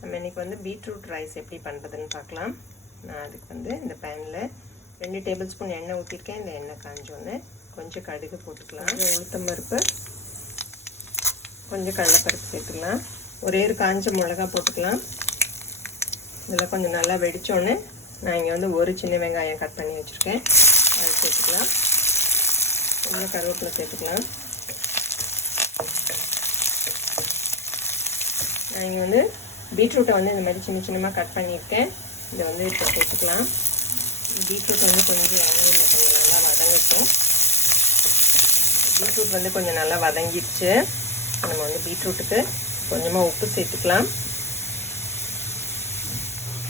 நம்ம இன்றைக்கி வந்து பீட்ரூட் ரைஸ் எப்படி பண்ணுறதுன்னு பார்க்கலாம். நான் அதுக்கு வந்து இந்த பேனில் 2 டேபிள் ஸ்பூன் எண்ணெய் ஊற்றிருக்கேன். இந்த எண்ணெய் காஞ்சோன்னு கொஞ்சம் கடுகு போட்டுக்கலாம், உளுத்தம்பருப்பு, கொஞ்சம் கடலைப்பருப்பு சேர்த்துக்கலாம், ஒரே ஒரு காஞ்ச மிளகா போட்டுக்கலாம். இதில் கொஞ்சம் நல்லா வெடித்தோன்னு நான் இங்கே வந்து ஒரு சின்ன வெங்காயம் கட் பண்ணி வச்சுருக்கேன், அதை சேர்த்துக்கலாம். கொஞ்சம் கருவேப்பிலை சேர்த்துக்கலாம். நான் இங்கே வந்து பீட்ரூட்டை வந்து இந்த மாதிரி சின்ன சின்னமாக கட் பண்ணியிருக்கேன். இதை வந்து இப்போ சேர்த்துக்கலாம். பீட்ரூட் வந்து கொஞ்சம் எண்ணெயில் கொஞ்சம் நல்லா வதங்கட்டும். பீட்ரூட் வந்து கொஞ்சம் நல்லா வதங்கிடுச்சு. நம்ம வந்து பீட்ரூட்டுக்கு கொஞ்சமாக உப்பு சேர்த்துக்கலாம்.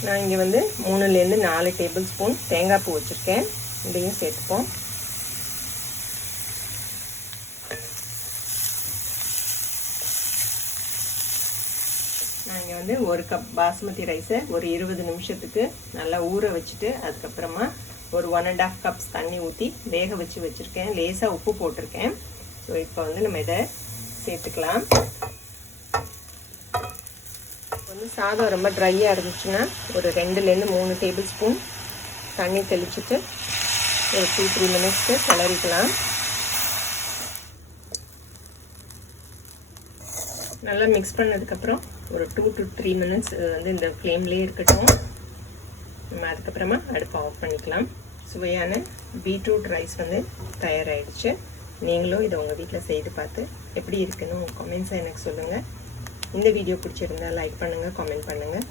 நான் இங்கே வந்து 3லேருந்து 4 டேபிள் ஸ்பூன் தேங்காய் பூ வச்சுருக்கேன், இதையும் சேர்த்துப்போம். நான் இங்கே வந்து 1 கப் பாஸ்மதி ரைஸை ஒரு 20 நிமிஷத்துக்கு நல்லா ஊற வச்சுட்டு அதுக்கப்புறமா ஒரு 1½ கப்ஸ் தண்ணி ஊற்றி வேக வச்சுருக்கேன். லேசாக உப்பு போட்டிருக்கேன். ஸோ இப்போ வந்து நம்ம இதை சேர்த்துக்கலாம். வந்து சாதம் ரொம்ப ட்ரையாக இருந்துச்சுன்னா ஒரு 2லேருந்து 3 டேபிள் ஸ்பூன் தண்ணி தெளிச்சுட்டு ஒரு 2-3 மினிட்ஸ்க்கு கிளறிக்கலாம். நல்லா மிக்ஸ் பண்ணதுக்கப்புறம் ஒரு 2 to 3 மினிட்ஸ் வந்து இந்த ஃப்ளேம்லேயே இருக்கட்டும். நம்ம அதுக்கப்புறமா அடுப்பை ஆஃப் பண்ணிக்கலாம். சுவையான பீட்ரூட் ரைஸ் வந்து தயாராகிடுச்சு. நீங்களும் இதை உங்கள் வீட்டில் செய்து பார்த்து எப்படி இருக்குன்னு உங்கள் கமெண்ட்ஸை எனக்கு சொல்லுங்கள். இந்த வீடியோ பிடிச்சிருந்தா லைக் பண்ணுங்கள், கமெண்ட் பண்ணுங்கள்,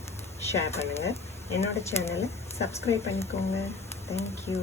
ஷேர் பண்ணுங்கள். என்னோடய சேனலை சப்ஸ்கிரைப் பண்ணிக்கோங்க. தேங்க்யூ.